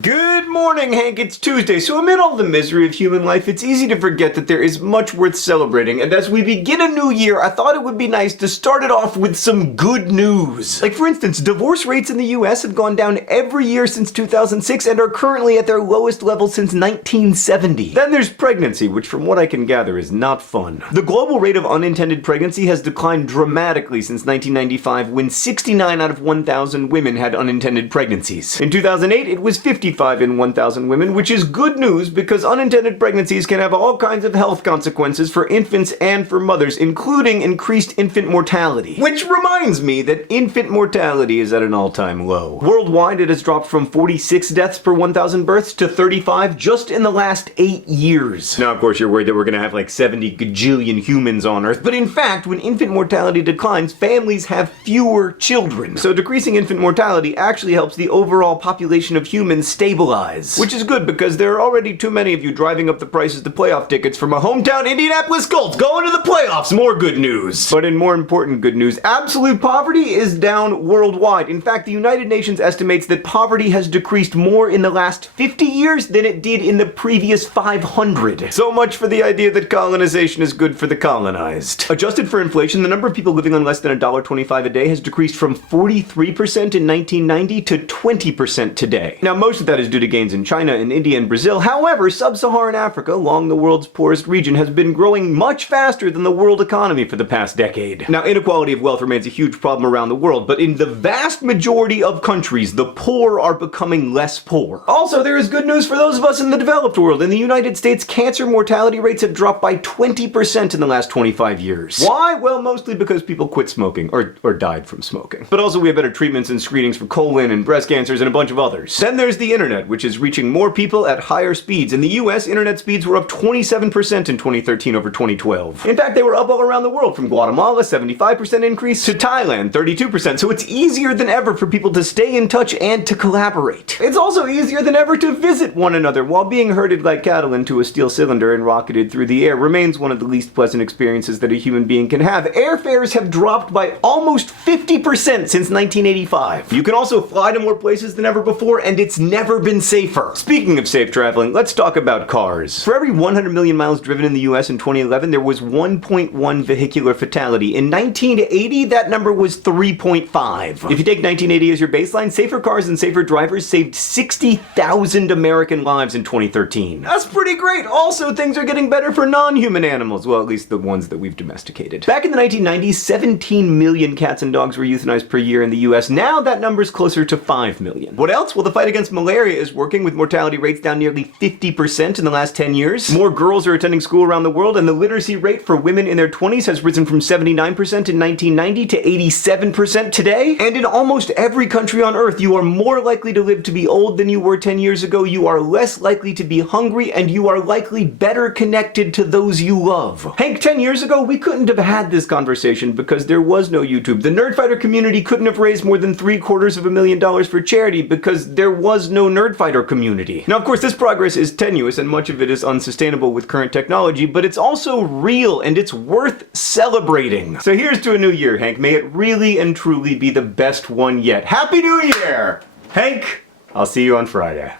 Good morning, Hank. It's Tuesday, so amid all the misery of human life, it's easy to forget that there is much worth celebrating, and as we begin a new year, I thought it would be nice to start it off with some good news. Like, for instance, divorce rates in the US have gone down every year since 2006 and are currently at their lowest level since 1970. Then there's pregnancy, which from what I can gather is not fun. The global rate of unintended pregnancy has declined dramatically since 1995, when 69 out of 1,000 women had unintended pregnancies. In 2008, it was 55 in 1,000 women, which is good news because unintended pregnancies can have all kinds of health consequences for infants and for mothers, including increased infant mortality. Which reminds me that infant mortality is at an all-time low. Worldwide, it has dropped from 46 deaths per 1,000 births to 35 just in the last 8 years. Now, of course, you're worried that we're gonna have like 70 gajillion humans on Earth, but in fact, when infant mortality declines, families have fewer children. So decreasing infant mortality actually helps the overall population of humans stabilize. Which is good because there are already too many of you driving up the prices to playoff tickets from a hometown Indianapolis Colts going to the playoffs. More good news. But in more important good news, absolute poverty is down worldwide. In fact, the United Nations estimates that poverty has decreased more in the last 50 years than it did in the previous 500. So much for the idea that colonization is good for the colonized. Adjusted for inflation, the number of people living on less than $1.25 a day has decreased from 43% in 1990 to 20% today. Now, most of that is due to gains in China and India and Brazil. However, sub-Saharan Africa, long the world's poorest region, has been growing much faster than the world economy for the past decade. Now, inequality of wealth remains a huge problem around the world, but in the vast majority of countries, the poor are becoming less poor. Also, there is good news for those of us in the developed world. In the United States, cancer mortality rates have dropped by 20% in the last 25 years. Why? Well, mostly because people quit smoking, or died from smoking. But also we have better treatments and screenings for colon and breast cancers and a bunch of others. Then there's the internet, which is reaching more people at higher speeds. In the US, internet speeds were up 27% in 2013 over 2012. In fact, they were up all around the world, from Guatemala, 75% increase, to Thailand, 32%, so it's easier than ever for people to stay in touch and to collaborate. It's also easier than ever to visit one another, while being herded like cattle into a steel cylinder and rocketed through the air remains one of the least pleasant experiences that a human being can have. Airfares have dropped by almost 50% since 1985. You can also fly to more places than ever before, and it's never been safer. Speaking of safe traveling, let's talk about cars. For every 100 million miles driven in the US in 2011, there was 1.1 vehicular fatality. In 1980, that number was 3.5. If you take 1980 as your baseline, safer cars and safer drivers saved 60,000 American lives in 2013. That's pretty great. Also, things are getting better for non-human animals. Well, at least the ones that we've domesticated. Back in the 1990s, 17 million cats and dogs were euthanized per year in the US. Now that number's closer to 5 million. What else? Well, the fight against malaria is working, with mortality rates down nearly 50% in the last 10 years. More girls are attending school around the world, and the literacy rate for women in their 20s has risen from 79% in 1990 to 87% today. And in almost every country on Earth, you are more likely to live to be old than you were 10 years ago, you are less likely to be hungry, and you are likely better connected to those you love. Hank, 10 years ago, we couldn't have had this conversation because there was no YouTube. The Nerdfighter community couldn't have raised more than $750,000 for charity because there was no Nerdfighter community. Now, of course, this progress is tenuous and much of it is unsustainable with current technology, but it's also real and it's worth celebrating. So here's to a new year, Hank. May it really and truly be the best one yet. Happy New Year! Hank, I'll see you on Friday.